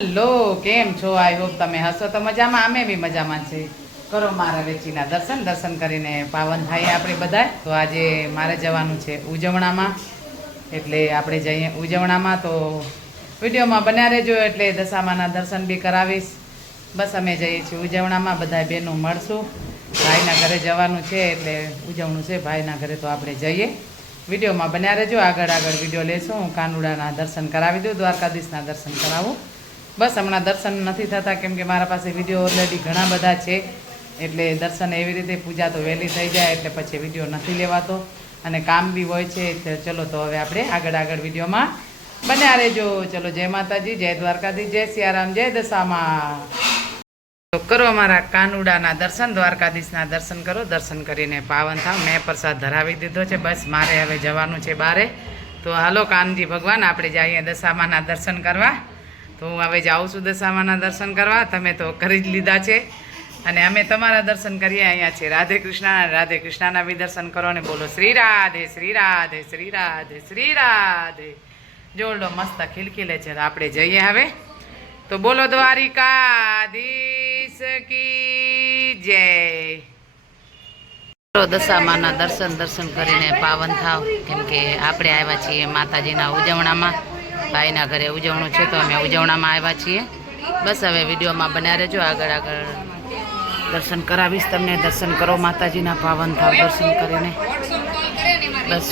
Hello, કેમ છો? I hope તમે હસો તો મજામાં, અમે બી મજામાં છે. કરો મારા વેચીના દર્શન કરીને પાવન થાય આપણે બધા. તો આજે મારે જવાનું છે ઉજવણામાં, એટલે આપણે જઈએ ઉજવણામાં. તો વિડીયોમાં બન્યા રહેજો, એટલે દશામાના દર્શન બી કરાવીશ. બસ અમે જઈએ છીએ ઉજવણામાં, બધા બહેનો મળશું. ભાઈના ઘરે જવાનું છે, એટલે ઉજવણું છે ભાઈના ઘરે, તો આપણે જઈએ. વિડીયોમાં બન્યા રહેજો, આગળ વિડીયો લેશું. હું કાનુડાના દર્શન કરાવી દઉં, દ્વારકાધીશના દર્શન કરાવું. બસ હમણાં દર્શન નથી થતા, કેમ કે મારા પાસે વિડીયો ઓલરેડી ઘણા બધા છે. એટલે દર્શન એવી રીતે, પૂજા તો વહેલી થઈ જાય એટલે પછી વિડીયો નથી લેવાતો, અને કામ બી હોય છે. ચલો તો હવે આપણે આગળ વિડીયોમાં બન્યા રહેજો. ચલો, જય માતાજી, જય દ્વારકાધીશ, જય સિયારામ, જય દશામાં. તો કરો અમારા કાનુડાના દર્શન, દ્વારકાધીશના દર્શન કરો. દર્શન કરીને પાવન થાવ. મેં પ્રસાદ ધરાવી દીધો છે, બસ મારે હવે જવાનું છે બારે. તો હાલો કાનજી ભગવાન, આપણે જઈએ દશામાના દર્શન કરવા. તો હું હવે જાઉં છું દશામાના દર્શન કરવા. તમે તો કરી જ લીધા છે, અને અમે તમારા દર્શન કરીએ. અહીંયા છે રાધે કૃષ્ણના બી દર્શન કરો, અને બોલો શ્રી રાધે શ્રી રાધે શ્રી રાધે શ્રી રાધે. જોડો મસ્ત ખિલખિલે છે. આપણે જઈએ હવે. તો બોલો દ્વારિકાધીશ કી જય. દશામાના દર્શન કરીને પાવન થાવ, કેમ કે આપણે આવ્યા છીએ માતાજીના ઉજવણામાં. ભાઈના ઘરે ઉજવણું છે, તો અમે ઉજવણામાં આવ્યા છીએ. બસ હવે વિડીયોમાં બન્યા રહેજો, આગળ દર્શન કરાવીશ તમને. દર્શન કરો માતાજીના, પાવન થાવ દર્શન કરીને. બસ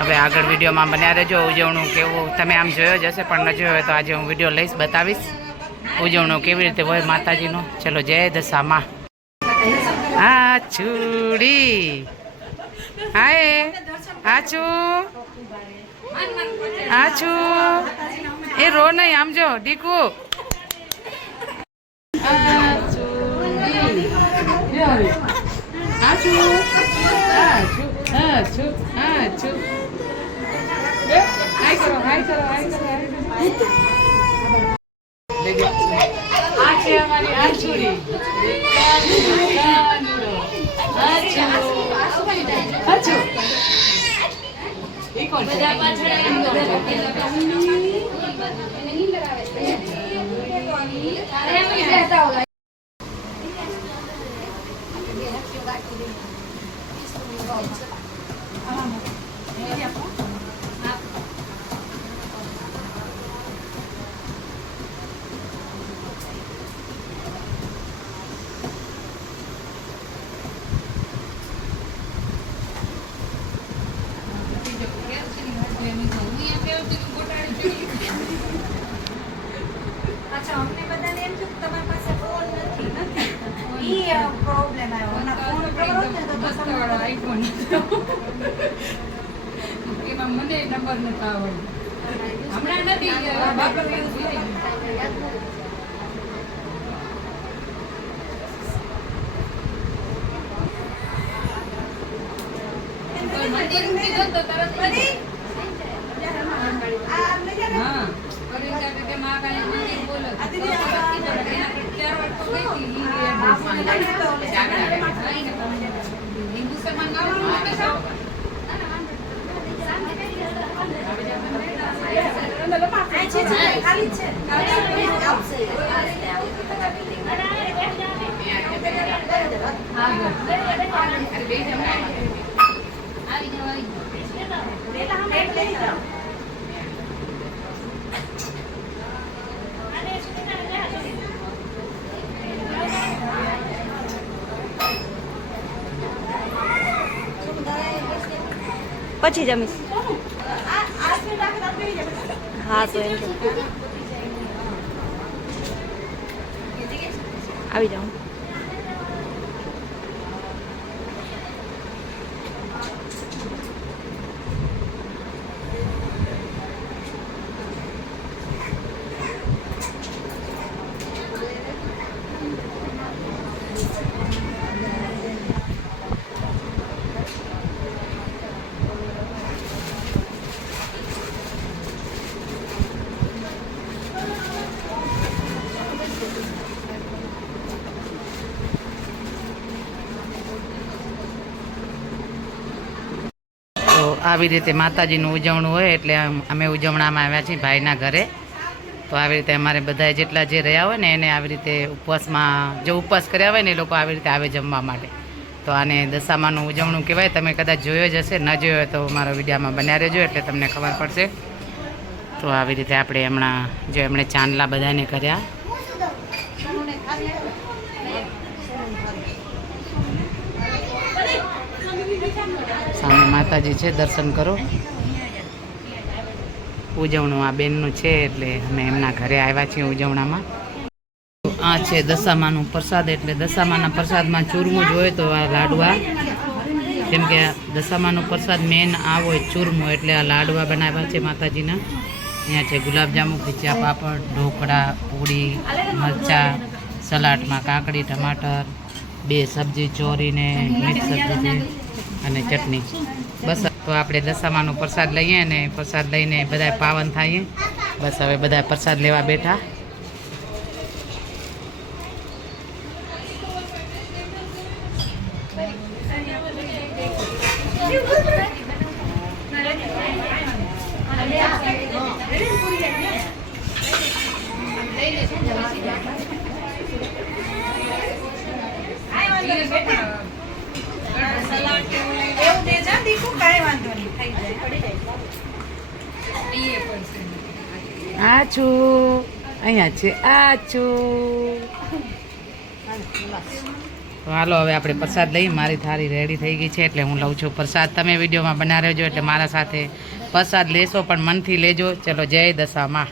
હવે આગળ વિડીયોમાં બન્યા રહેજો. ઉજવણું કેવું તમે આમ જોયો જ હશે, પણ ન જોયો હોય તો આજે હું વિડીયો લઈશ, બતાવીશ ઉજવણું કેવી રીતે હોય માતાજીનો. ચલો, જય દશામાં. હા છુડી, હાય આચું, આચું એ રો નહીં, આમ જો ડીકુ. પ્રોબ્લેમ આઈફોન એમાં મને નંબર નતા આવડે, હમણાં નથી પછી જમીશ. હા તો એમ આવી જાઉં. આવી રીતે માતાજીનું ઉજવણું હોય એટલે અમે ઉજવણામાં આવ્યા છીએ ભાઈના ઘરે. તો આવી રીતે અમારે બધા જેટલા જે રહ્યા હોય ને એને આવી રીતે ઉપવાસમાં જે ઉપવાસ કર્યા હોય ને એ લોકો આવી રીતે આવે જમવા માટે. તો આને દશામાનું ઉજવણું કહેવાય. તમે કદાચ જોયો જ હશે, ન જોયો હોય તો મારો વિડીયોમાં બન્યા રહેજો એટલે તમને ખબર પડશે. તો આવી રીતે આપણે હમણાં જો એમણે ચાંદલા બધાને કર્યા. સામે માતાજી છે, દર્શન કરો. ઉજવણું આ બેનનું છે એટલે અમે એમના ઘરે આવ્યા છીએ ઉજવણામાં. આ છે દશામાનું પ્રસાદ, એટલે દશામાના પ્રસાદમાં ચૂરમું જ હોય તો આ લાડવા, કેમ કે દશામાનો પ્રસાદ મેન આ હોય ચૂરમું, એટલે આ લાડવા બનાવ્યા છે માતાજીના. અહીંયા છે ગુલાબજાંબુ, ખીચા, પાપડ, ઢોકળા, પૂરી, મરચાં, સલાડમાં કાકડી, ટમાટર, 2 સબ્જી, ચોરીને મિક્સ સબ્જી અને ચટણી. બસ તો આપણે દશામાનો પ્રસાદ લઈએ ને પ્રસાદ લઈને બધા પાવન થઈએ. બસ હવે બધા પ્રસાદ લેવા બેઠા. આ છું અહીંયા છે, આ છું. તો હાલો હવે આપણે પ્રસાદ લઈ. મારી થાળી રેડી થઈ ગઈ છે એટલે હું લઉં છું પ્રસાદ. તમે વિડીયોમાં બના રહેજો એટલે મારા સાથે પ્રસાદ લેશો પણ મનથી લેજો. ચલો, જય દશામાં.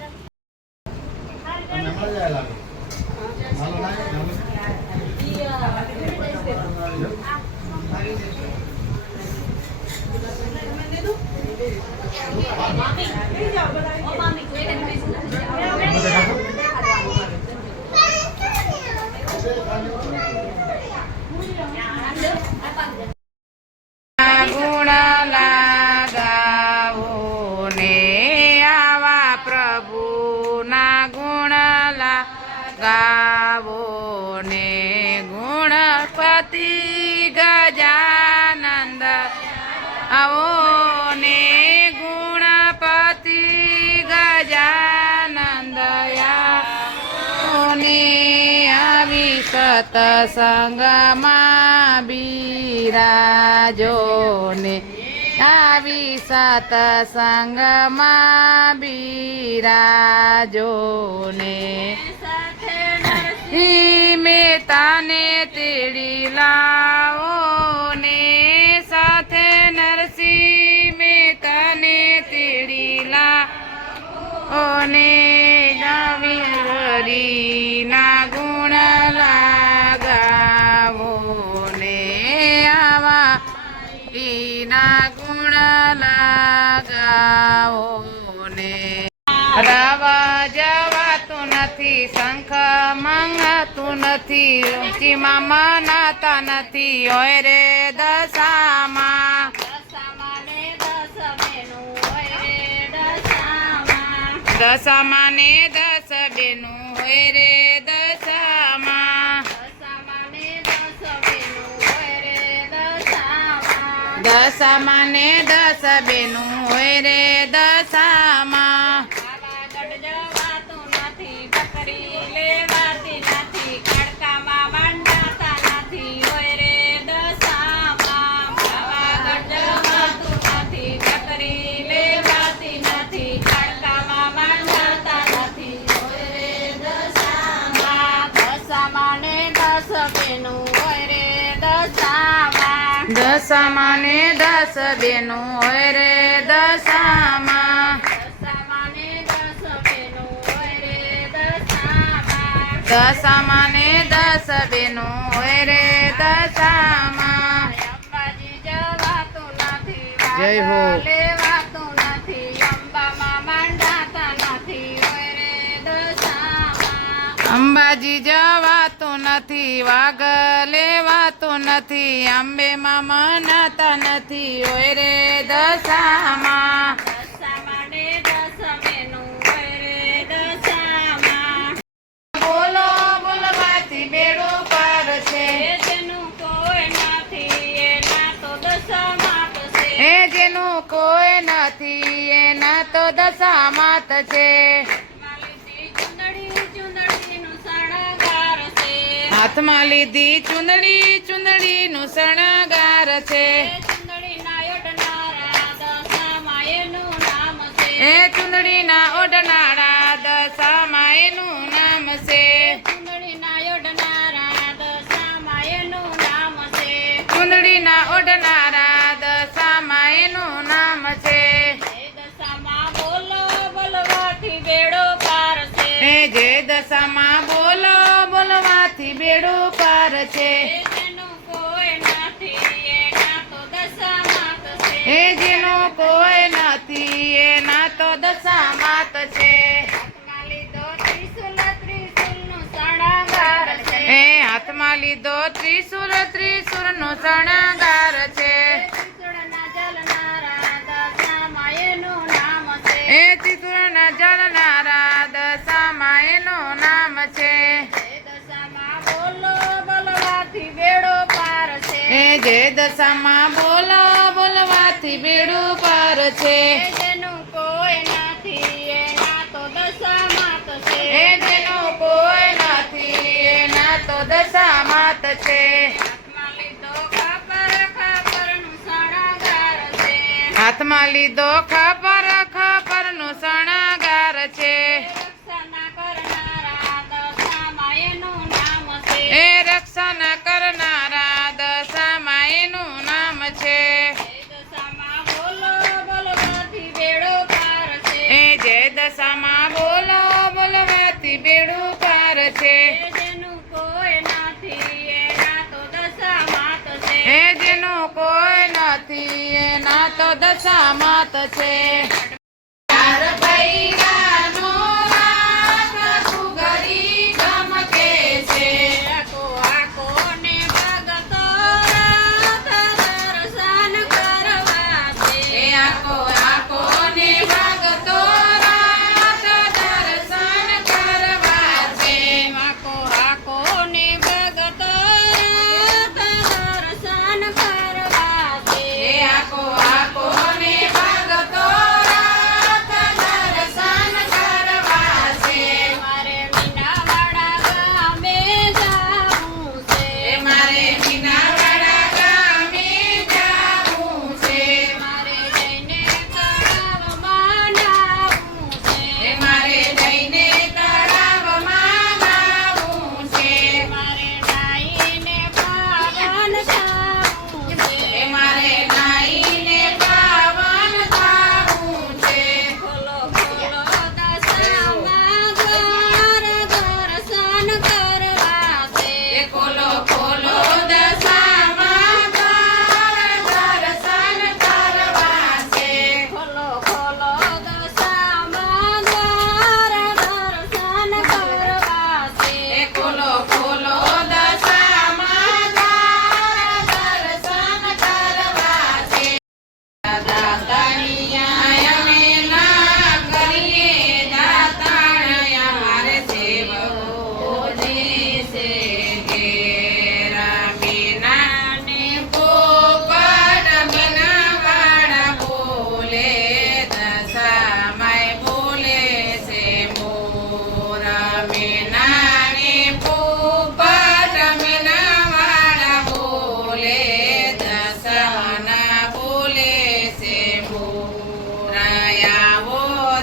ગુણ લાગાવો ને આવા પ્રભુના ગુણ લાગાવો ને ગુણપતિ ગજાનંદ આવો ને ગુણપતિ ગજાનંદ ને આવી સતસંગમાં બિરાજો ને આવી સતસંગમાં બિરાજો ને મેં તને તેડી લાવો ને સાથે નરસિંહ મેં તને તેડી લાવો ને ગવિહરીના ગુણ લાગાવો ને આવા ના ગુણ લાગાવો ને. રવા જવાતું નથી, શંખ મંગાતું નથી, ઊંચીમાં મનાતા નથી, હોય રે દશામાં. દશામાં ને 10 બેનું હોય રે દશામાં. દશામાં ને 10 બેનું હોય રે દશામાં. દશામાં ને 10 બેનું હોય રે દશામાં. દશામાં ને 10 બેનું હોય રે દશામાં. અંબાજી જવાતું નથી, જય હો લેવાતું નથી, અંબામાં માંડાતા નથી, હોય રે દશામાં. અંબાજી જવાતું નથી, વાઘ લેવાતું નથી, અંબેમાં મનાતા નથી, હોય રે દશામાં. બોલો બોલવાથી બેડો પાર છે, જેનું કોઈ નથી એના તો દશામાત છે. જેનું કોઈ નથી એના તો દશામાત છે. હાથમાં લીધી ચુંદડી ચુંદડીનું શણગાર છે ચુંદડીના ઓઢનારા દશામાં એનું નામ છે. એ ચુંદડીના ઓઢનારા દશામાં એનું નામ છે ચુંદડીના ઓઢનારા દશામાં એનું નામ છે. ચુંદડીના ઓઢનારા દશામાં એનું નામ છે એ દશામાં બોલો બોલવાથી બેડો પાર છે. એ જે દશામાં બોલો બોલવાથી બેડો પાર છે જેનું કોઈ નથી એના તો દશામાત છે. એ જેનો કોઈ નથી એના તો દશામાત છે હાથમાં લીધો ત્રિશુલ ત્રિશુલનું શણગાર છે. એ હાથમાં લીધો ત્રિશુલ ત્રિશુલનો શણગાર છે ત્રિશુળના જલનારા દશામાં એનું નામ છે. એ ત્રિશુળના જળનારા દશામાં એનું નામ છે એ દશામાં બોલો બોલવાથી બેડો પાર છે. એ જે દશામાં બોલો બોલવાથી બેડો પાર છે જેનું કોઈ નથી એના તો દશામાત છે. એ જેનો કોઈ નથી એના તો દશામાત છે હાથમાં લીધો ખાપર ખાપરનું શણગાર છે. હાથમાં લીધો ખબર ખબરનો શણગાર છે રક્ષાના કરનારા દશામાં એનું નામ છે. એ રક્ષણ કરનારા દશામાં એનું નામ છે એ દશામાં બોલો બોલવાથી બેડો પાર છે. એ જે દશામાં બોલો બોલવાથી બેડો પાર છે જેનું કોઈ નથી એના તો દશામાત છે. એ જેનો કોઈ નથી એના તો દશામાત છે ચાર પૈડાનો રાગ ઘુઘરી ગમકે છે આકો આકો ને ભગતો રાત દર્શન કરવા છે. એ આખો આખો ને ભગતો રાત દર્શન કરવા છે આકો આકો ને ભગતો રાત દર્શન કરવા છે. એ આખો આખો ને ભગતો રાત દર્શન કરવા છે મારે મીનાવાડા ગામે જાવું છે. એ મારે મીનાવાડા ગામે જાવું છે મારે જઈને તળાવમાં નાહવું છે. એ મારે જઈને તળાવમાં નાહવું છે મારે નાઈને પાવન થાવું છે. એ મારે નાઈને પાવન થાવું છે ખોલો ખોલો દશામાં દ્વાર દર્શન કરવા છે. એ ખોલો ખોલો દશામાં દ્વાર દર્શન કરવા છે ખોલો ખોલો દશામાં દ્વાર દર્શન કરવા છે. એ ખોલો ખોલો દશામાં દ્વાર દર્શન કરવા છે દાતાણિયા અમે ના કરીએ દાતાણિયા મારે સેવકો જે છે ઘેરા મીનાને પોપટ મીનાવાળા બોલે દશામાય બોલે છે મોરા મીનાને પોપટ મીનાવાળા બોલે દશાના બોલે છે મોરાયાવો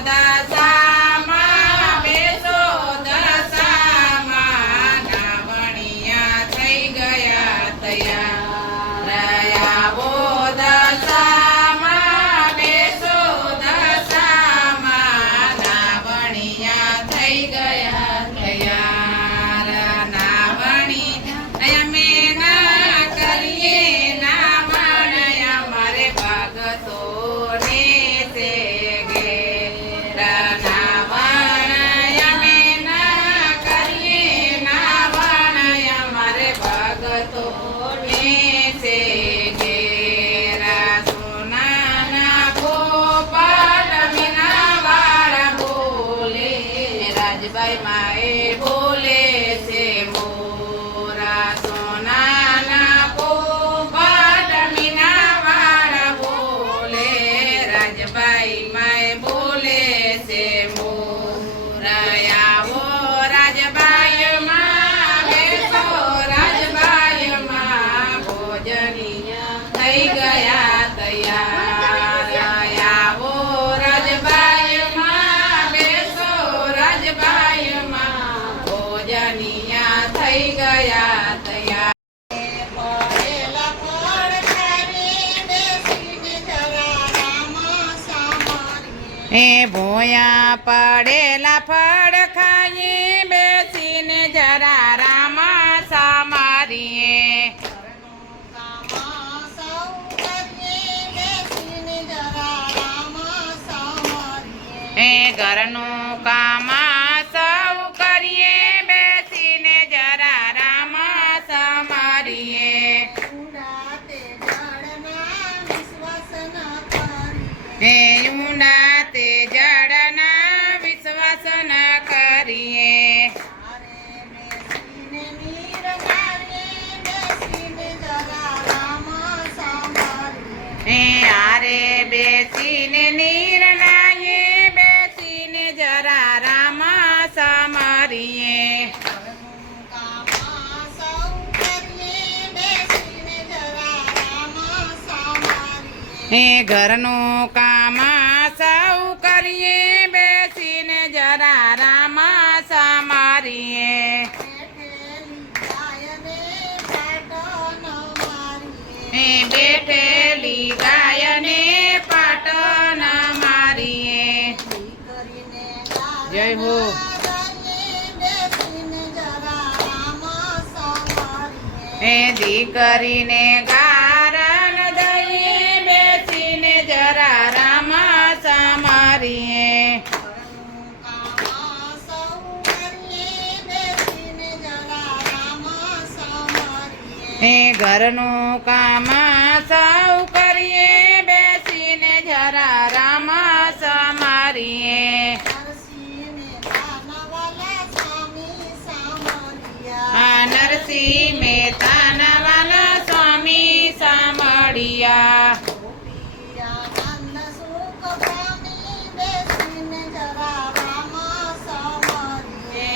દશામાં બેસો દશામાં નાવણિયા થઈ ગયા તૈયાર આવો દશામાં બેસો દશામાં નાવણિયા થઈ ગયા તૈયાર નાવણી અમે ના કરીએ નાવણિયા મારે ભગતો ને છે ઘેરા નાવણિયા અમે ના કરીએ નાવણિયા મારે ભગતો ને છે ઘેરા સોનાના પોપટ મીનાવાળા બોલે રાજબાઈ માએ બોલે છે મોરા સોનાના પોપટ મીનાવાળા બોલે રાજબાઈ માએ બોલે છે મોરા આવો રાજબાઈ માં બેસો એ ભોયા પડેલા ફળ ખાઈએ બેસીને જરા રામા સામારીએ એ ઘરનું કામ સૌ કરીએ બેસીને જરા રામા સામારીએ એ ઊંડા તે જળના વિશ્વાસ ન કરીએ એ આરે બેસીને નિર્ણયે બેસીને જરા રામા સામારીએ એ ઘરનું કામ સૌ કરીએ બેસીને જરા રામા સામારીએ એ બેઠેલી ગાયને પાટણ મારીએ જય હો એ દીકરીને ગારણ દઈએ બેસીને જરા રામા સામારીએ એ ઘરનું કામ સૌ કરીએ બેસીને જરા રામા સામારીએ આ નરસિંહ મહેતાના વાલા સ્વામી સાંભળ્યા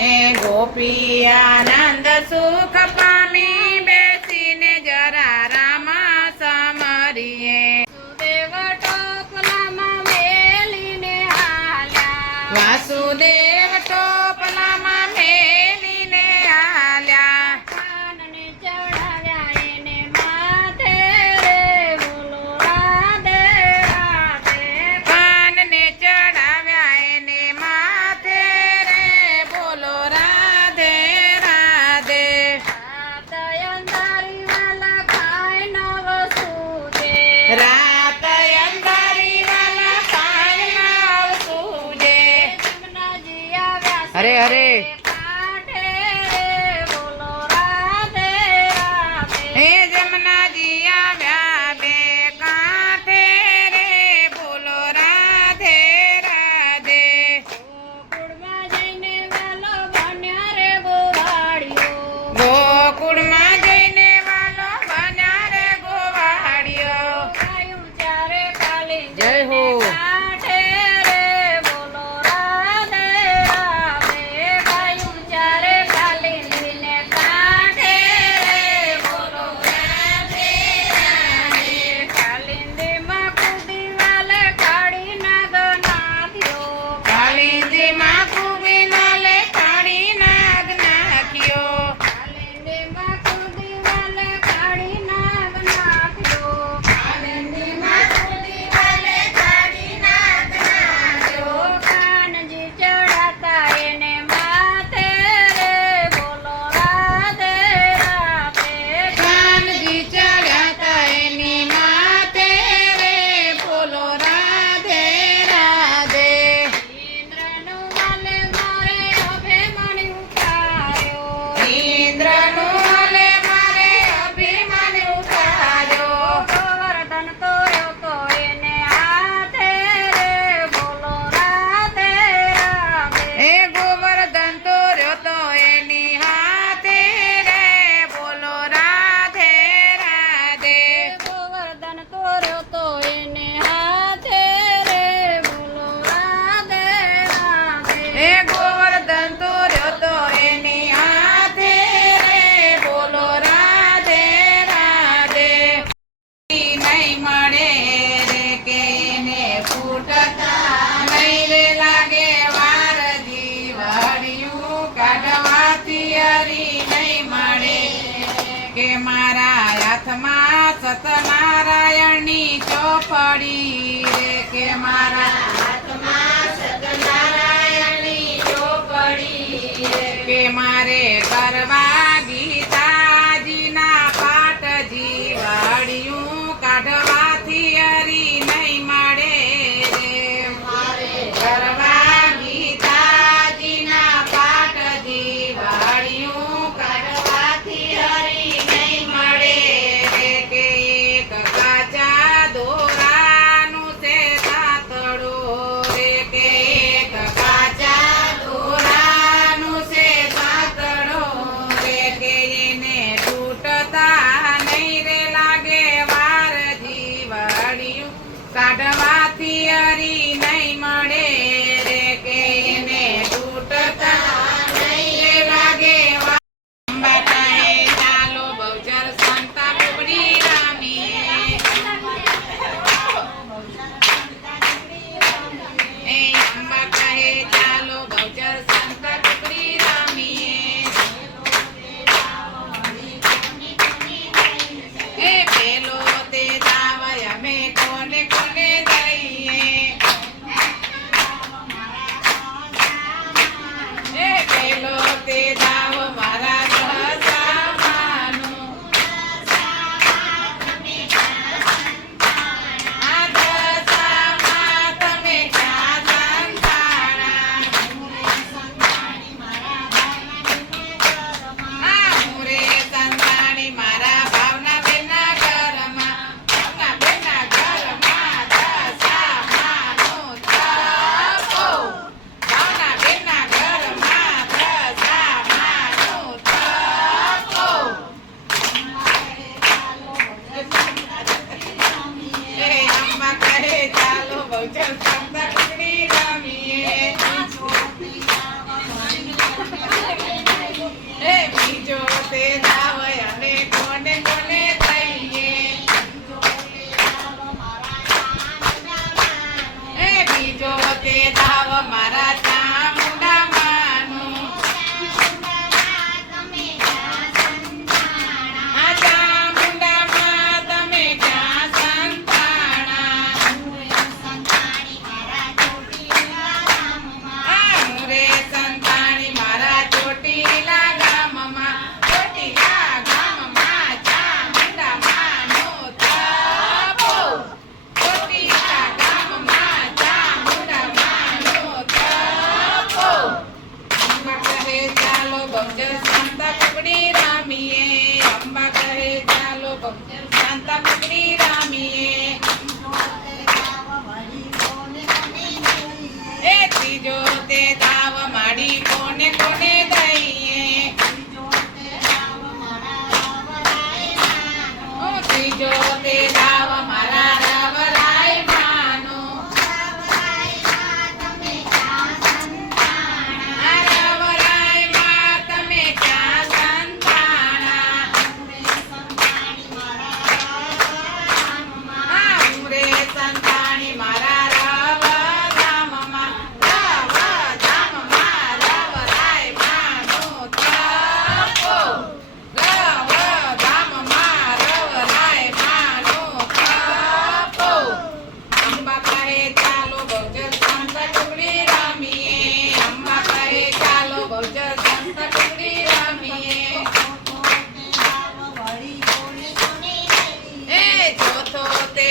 એ ગોપી આનંદ સુખ પામી બેસીને જરા રામા સામરીએ વાસુદેવ ટોપલામાં મેલીને હાલ્યા કાનને ચડાવ્યા એને માથે રે બોલો રાધે રાધે રાત અંધારી વાલા કાંઈ નાવ સૂજે હરે હરે હે જમનાજી આવ્યા બે કાંઠે રે બોલો રાધે રાધે ગોકુળમાં જઈને વાલો બન્યા રે ગોવાળિયો જય હો કાલિંદીમાં કુબી નાલે કાઢી નાગ નાખ્યો કાનજી ચડ્યા તા એની માથે રે બોલો રાધે રાધે ઇન્દ્રનું હલે મારે અભિમાન ઉતાર્યો એ ગોવર્ધન તો રહ્યો તો એની હાથે રે બોલો રાધે રાધે એ ગોવર્ધન તો રહ્યો તો એની હાથે રે બોલો રાધે રાધે નહીં મળે રે કે એને ફૂટતા નહીં રે લાગે વાર જીવડિયું કાઢવાથી હરી નહીં મળે કે મારા હાથમાં સતનારાયણની ચોપડી રે કે મારા હાથમાં કે મારે કરવા ગીતાજીના પાઠજી વાળિયું કાઢવાથી હરી નહીં મળે રે મારે કરવા ગીતાજીના પાઠજી વાળિયું કાઢવાથી હરી નહીં મળે રે કે એક કાચા દોરાનું છે તાતડો રે કે એક કાચા દોરાનું છે તાતડો રે કે એને તૂટતા નહીં રે લાગે વાર જીવાડ્યું કાઢવાથી હરી નહીં મળે રે કે એને તૂટતા નહીં રે લાગે વાર અંબા કહે ચાલો બહુચર સંતા કુકડી રામીએ એ અંબા કહે ચાલો બહુચર સંતા કુકડી રામીએ એ પેલો તે દાવ અમે કોને કોને દઈએ એ પેલો તે દાવ મારા દશામાનો આ દશામાં તમે ક્યાં સંતાણા આ મુરે સંતાણી મારા ભાવના બેના ઘરમાં ભાવના બેના ઘરમાં દશામાનો તપો ભાવના બેના ઘરમાં દશામાનો તપો એ અંબા કહે ચાલો બહુચર સંતા કુકડી રમીએ એ બીજો તે દાવ અમે કોને કોને દઈએ એ બીજો તે દાવ મારા ચામુંડા માનું આ ચામુંડામાં તમે ક્યાં સંતાણા આ મુરે સંતાણી મારા ચોટીલા ગામમાં ચોટીલા ગામમાં ચામુંડામાંનો તપો ચોટીલા ગામમાં ચામુંડામાંનો તપો અંબા કહે ચાલો બહુચર સંતા કુકડી રામીએ અંબા કહે ચાલો બહુચર સંતા કુકડી રામીએ એ ત્રીજો તે દાવ માડી કોને કોને દઈએ ઓ ત્રીજો તે દાવ મારા રવરાય માનો આ રવરાય માં તમે ક્યાં સંતાણા આ ઉમરે સંતાણી મારા રવ ધામમાં રવરાય માનો તપો રવ ધામમાં રવરાય માનો તપો અંબા કહે ચાલો બહુચર સંતા કુકડી રમીએ અંબા કહે ચાલો બહુચર સંતા કુકડી રમીએ એ ચોથો તે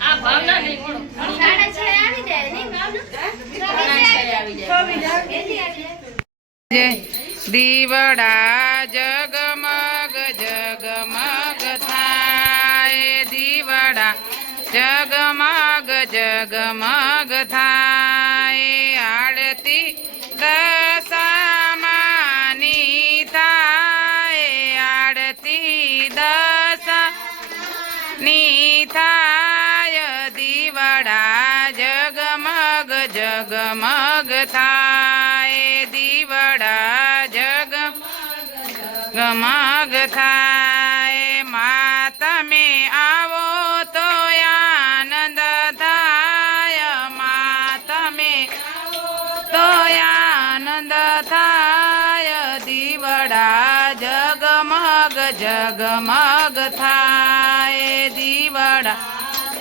આ ભાવના નહીં કોણ દીવડા જગમગ જગમગ થાય દીવડા જગમગ જગમગ થાય આરતી દશામાની થાય આરતી દશાની થાય દીવડા જગમગ જગમગ થાય દીવડા જગમગ થાય મા તમે આવો તો આનંદ થાય મા તમે થાય દીવડા જગમગ જગમગ થાય દીવડા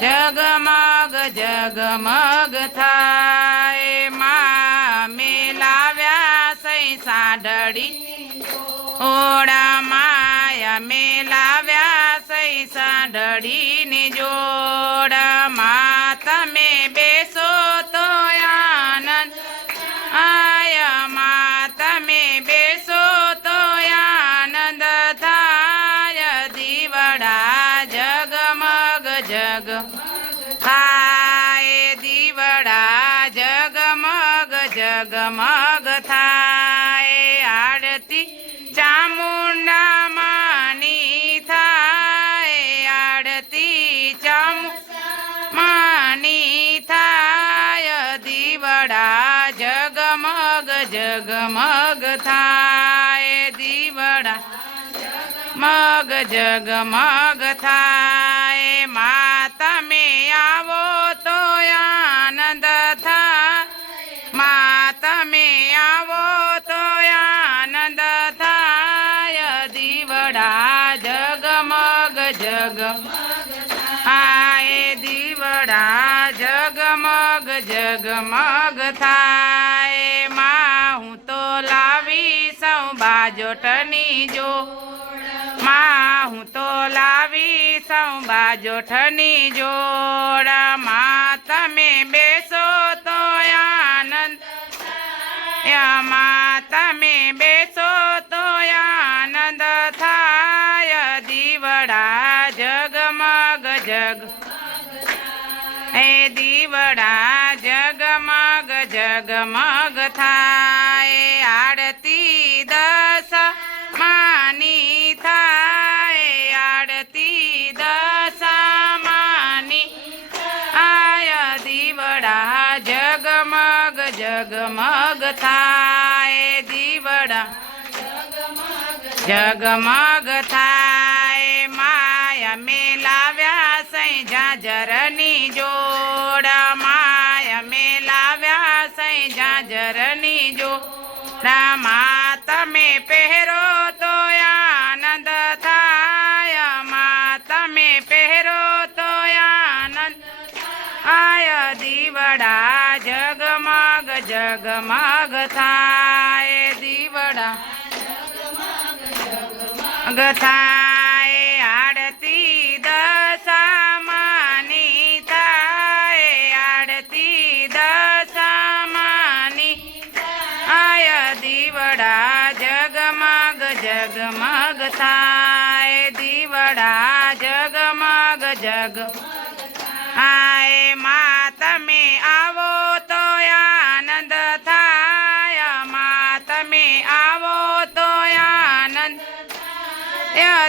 જગમગ જગમગ થાય માં મેલાવ્યા સઈ સાંઢળી ઓડા માયા મેલાવ્યા સઈ સાંઢળીની જોડા માં તમે બેસો તો આનંદ આયમાં તમે બેસો તો આનંદ થાય દીવડા જગમગ જગ થાય દીવડા જગમગ જગમગ થાય આરતી ચામુંડા માની થાય આરતી માની થાય દીવડા જગમગ જગમગ થાય દીવડા મગ જગમગ થાય માં તમે આવો તો આનંદ થાય માં તમે આવો તો આનંદ થાય દીવડા જગમગ જગ આય દીવડા જગમગ જગમગ થાય માં હું તો લાવી સૌ બાજોટની જો માં હું તો લાવી સૌ બાજોઠની જોડા માં તમે બેસો તો આનંદ માં તમે બેસો તો આનંદ થાય દીવડા જગમગ જગ હે દીવડા જગમગ જગમગ થાય આરતી દસ માની થાય આરતી દશામાની આય દીવડા જગમગ જગમગ થાય દીવડા જગમગ થાય માયા મેલાવ્યા સઈ જાજરની જોડા માયા મેલાવ્યા સઈ જાજરની જોડા માં તમે પહેરો તો આનંદ થાય માં તમે પહેરો તો આનંદ આય દીવડા જગમગ જગમગ થાય દીવડા થાય આરતી દશામાની થાય આરતી દશામાની આય દીવડા જગમગ જગમગ થાય દીવડા જગમગ જગ આય માં તમે આવો તો આનંદ થાય માં તમે આવો તો આનંદ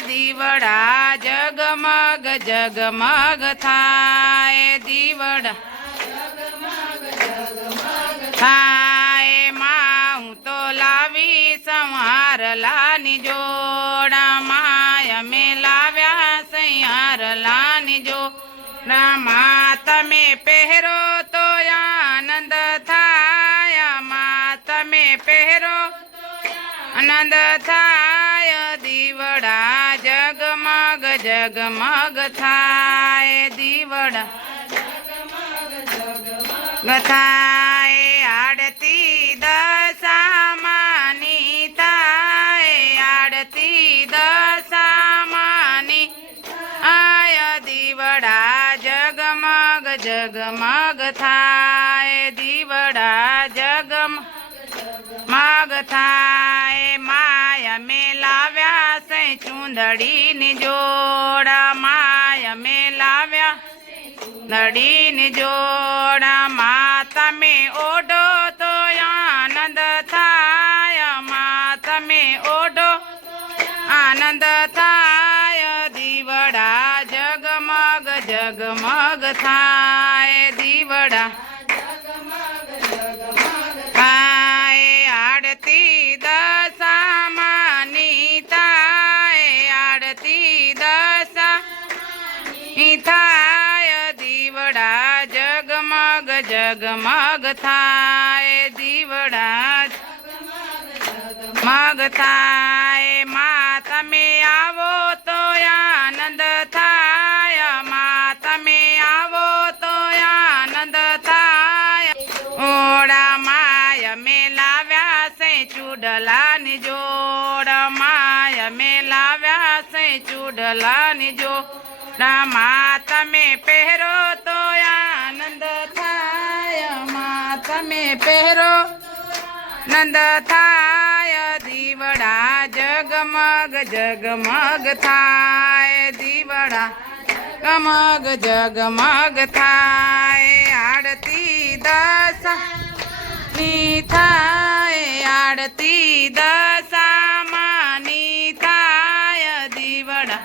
દીવડા જગમગ જગમગ થાય દીવડા થાય માં હું તો લાવી સંહારલાની જોડા માયા મેં લાવ્યા સંહારલાની જોડા માં તમે પહેરો તો આનંદ થાય માં તમે પહેરો આનંદ થાય દીવડા જગમગ જગમગ થાય દીવડા થાય આરતી દશામાની થાય આરતી દશામાની આય દીવડા જગમગ જગમગ થાય દીવડા જગમગ થાય માયા મેલાવ્યા સઈ ચૂંદડીની જોડા માયા મેલાવ્યા નડીની જોડા માં તમે ઓઢો તો આનંદ થાય માં તમે ઓઢો આનંદ થાય દીવડા જગમગ જગમગ થાય દીવડા થાય આરતી દશામાની થાય આરતી દશામાની થાય દીવડા જગમગ જગમગ થાય દીવડા મગ થાય માં તમે આવો તો આનંદ થાય માં તમે આવો તો આનંદ થાય ઓડા માય મેલાવ્યા સે ચૂડલાની જોડ માય મેલાવ્યા સે ચૂડલાની જોડ માં તમે પહેરો તો આનંદ થાય માં તમે પહેરો નંદ થાય દીવડા જગમગ જગમગ થાય દીવડા ગમગ જગમગ થાય આડતી દશાની થાય આડતી દશામાની થાય દીવડા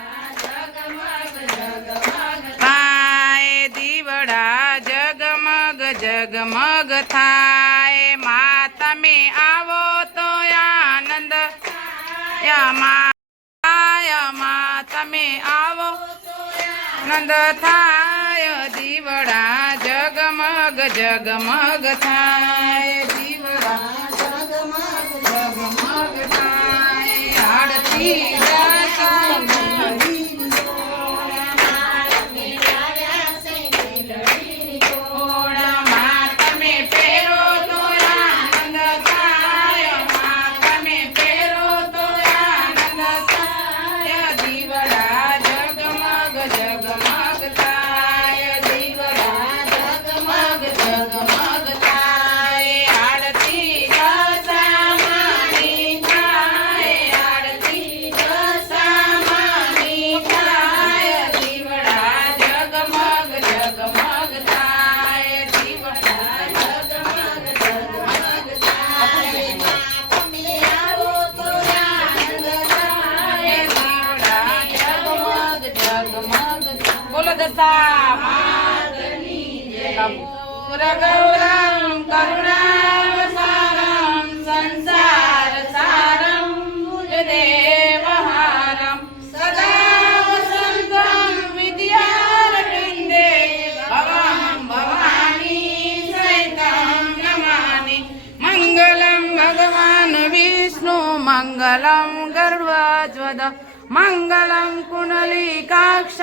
થાય દીવડા જગમગ જગમગ થાય માં તમે આવો તો આનંદ માં તમે આવો નંદ થાય દીવડા જગમગ જગમગ થાય દીવડા જગમગ જગમગ થાય આરતી બોલો દશા કપૂર ગૌરમ કરુણાવસારમ સંસાર સારમ દેવહારમ સદા વસંતમ વિદ્યારવિંદે ભવહં ભવાની સહિતં નમામિ મંગલમ ભગવાન વિષ્ણુ મંગલમ ગરુડધ્વજ મંગલમ કુંડલીકાક્ષ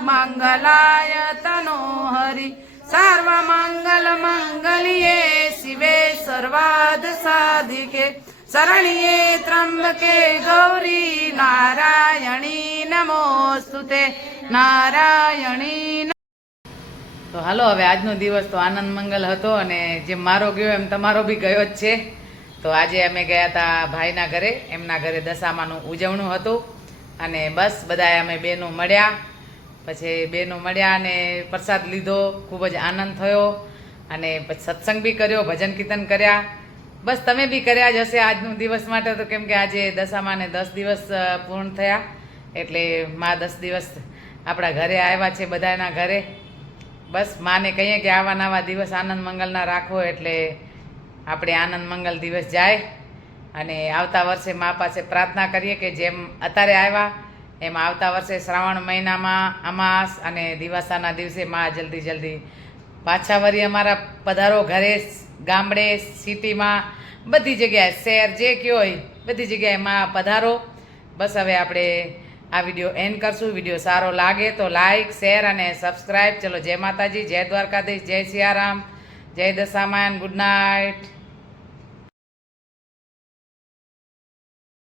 મંગલાય તનોહરિ સર્વમંગલ મંગલ્યે શિવે સર્વાર્થ સાધિકે શરણ્યે ત્રંબકે ગૌરી નારાયણી નમોસ્તુતે નારાયણી તો હાલો હવે આજનો દિવસ તો આનંદ મંગલ હતો અને જેમ મારો ગયો એમ તમારો બી ગયો જ છે તો આજે અમે ગયા હતા ભાઈના ઘરે એમના ઘરે દશામાનું ઉજવણું હતું અને બસ બધાએ અમે બહેનો મળ્યા પછી બહેનો મળ્યા અને પ્રસાદ લીધો ખૂબ જ આનંદ થયો અને પછી સત્સંગ બી કર્યો ભજન કીર્તન કર્યા બસ તમે બી કર્યા જ હશે આજનું દિવસ માટે તો કેમ કે આજે દશામાને 10 દિવસ પૂર્ણ થયા એટલે માં 10 દિવસ આપણા ઘરે આવ્યા છે બધાના ઘરે બસ માને કહીએ કે આવા નવા દિવસ આનંદ મંગલના રાખો એટલે આપણે આનંદ મંગલ દિવસ જાય અને આવતા વર્ષે મા પાસે પ્રાર્થના કરીએ કે જેમ અત્યારે આવ્યા એમ આવતા વર્ષે શ્રાવણ મહિનામાં અમાસ અને દિવાસાના દિવસે મા જલ્દી પાછા વળી અમારા પધારો ઘરે ગામડે સિટીમાં બધી જગ્યાએ શહેર જે કયો હોય બધી જગ્યાએ મા પધારો બસ હવે આપણે આ વિડીયો એન્ડ કરશું વિડીયો સારો લાગે તો લાઈક શેર અને સબસ્ક્રાઈબ ચલો જય માતાજી જય દ્વારકાધીશ જય સિયારામ જય દશામાયન ગુડ નાઇટ